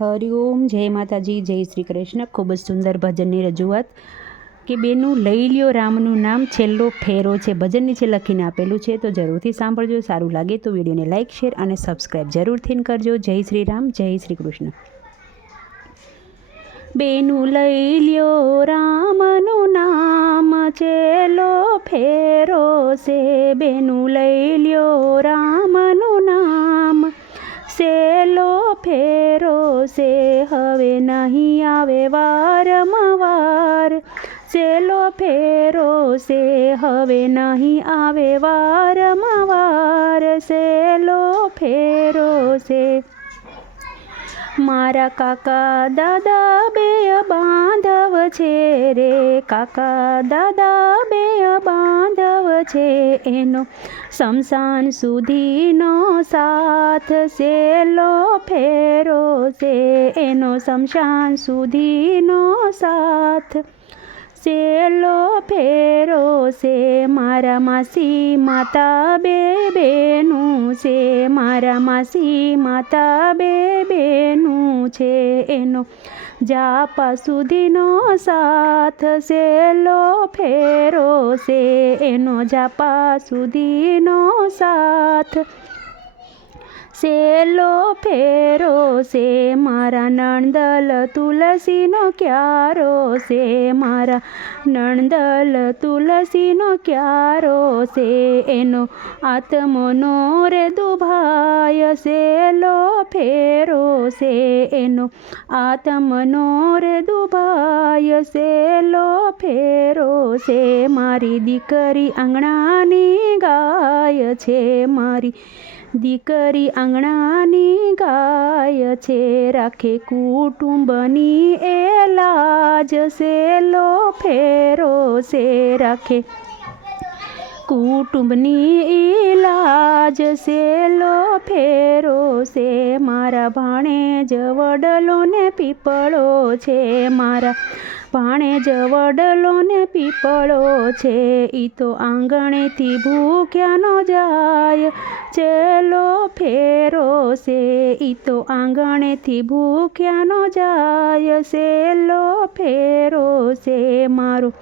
હરિઓમ જય માતાજી, જય શ્રી કૃષ્ણ. ખૂબ જ સુંદર ભજનની રજૂઆત કે બેનું લઈ લ્યો રામનું નામ. છેલ્લો ફેરો છે. ભજન નીચે લખીને આપેલું છે. તો જરૂરથી સાંભળજો. સારું લાગે તો વિડીયોને લાઇક શેર અને સબસ્ક્રાઈબ જરૂરથી કરજો. જય શ્રી રામ, જય શ્રી કૃષ્ણ. બેનું લઈ લ્યો રામનું નામ. ચેલો ફેરો છે. બેનું લઈ લ્યો રામનું નામ. સેલો ફેરો હવે નહીં આવે વારંવાર. સેલો ફેરો છે, હવે નહીં આવે વારંવાર. સેલો ફેરો છે મારા કાકા દાદા બે બાંધવ છે રે. કાકા દાદા બે બાંધવ છે. એનો શમશાન સુધીનો સાથ સેલો ફેરો છે. એનો શમશાન સુધીનો સાથ સેલો ફેરો છે મારા માસી માતા બે બેનું છે. મારા માસી માતા બે બેનું છે. એનો જાપા સુધીનો સાથ સેલો ફેરો છે. એનો જાપા સુધીનો સાથ સેલો ફેરો છે મારા નણદલ તુલસીનો ક્યારો છે મારા નણદલ તુલસીનો ક્યારો છે એનો આત્મનો રે દુભાય સેલો ફેરો છે એનો આત્મનો રે દુભાય સેલો ફેરો છે મારી દીકરી આંગણાની ગાય છે મારી દીકરી આંગણાની ગાય છે. રાખે કુટુંબની એ લાજ સેલો ફેરો છે. રાખે કુટુંબની ઈલાજ સેલો ફેરો છે મારા ભાણે વડલો ને પીપળો છે, મારા ભાણેજ વડલો ને પીપળો છે. ઈ તો આંગણેથી ભૂખ્યા ન જાય ચેલો ફેરો છે. ઈ તો આંગણેથી ભૂખ્યા ન જાય સેલો ફેરો છે. મારો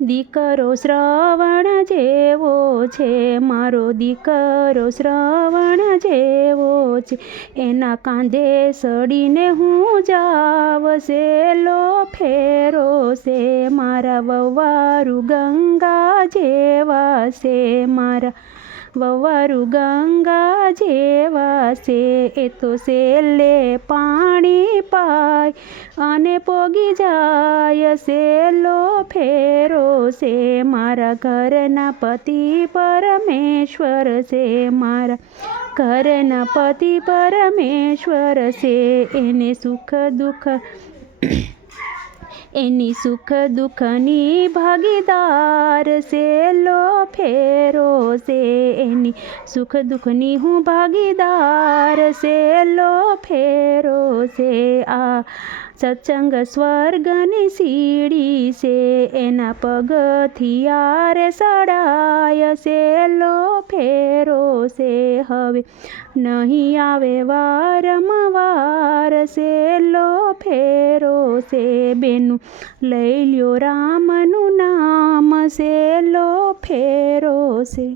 દીકરો શ્રવણ જેવો છે, મારો દીકરો શ્રવણ જેવો છે. એના કાંધે સડીને હું જાવ સેલો ફેરો છે, મારા વવારું ગંગા જેવા છે, મારા વવારું ગંગા જેવા છે, એ તો સેલે પાણી પાય અને પોગી જાય સેલો ફેરો છે. મારા ઘરના પતિ પરમેશ્વર છે, મારા ઘરના પતિ પરમેશ્વર છે. એને સુખ દુઃખ એની સુખ દુઃખની ભાગીદાર સેલો ફેરો છે. એની સુખ દુઃખની હું ભાગીદાર સેલો ફેરો છે. આ સત્સંગ સ્વર્ગની સીડી છે, એના પગથિયા રે સડાય સેલો ફેરો છે હવે નહીં આવે વારંવાર સેલો ફેરો છે બેનું લઈ લ્યો રામનું નામ સેલો ફેરો છે.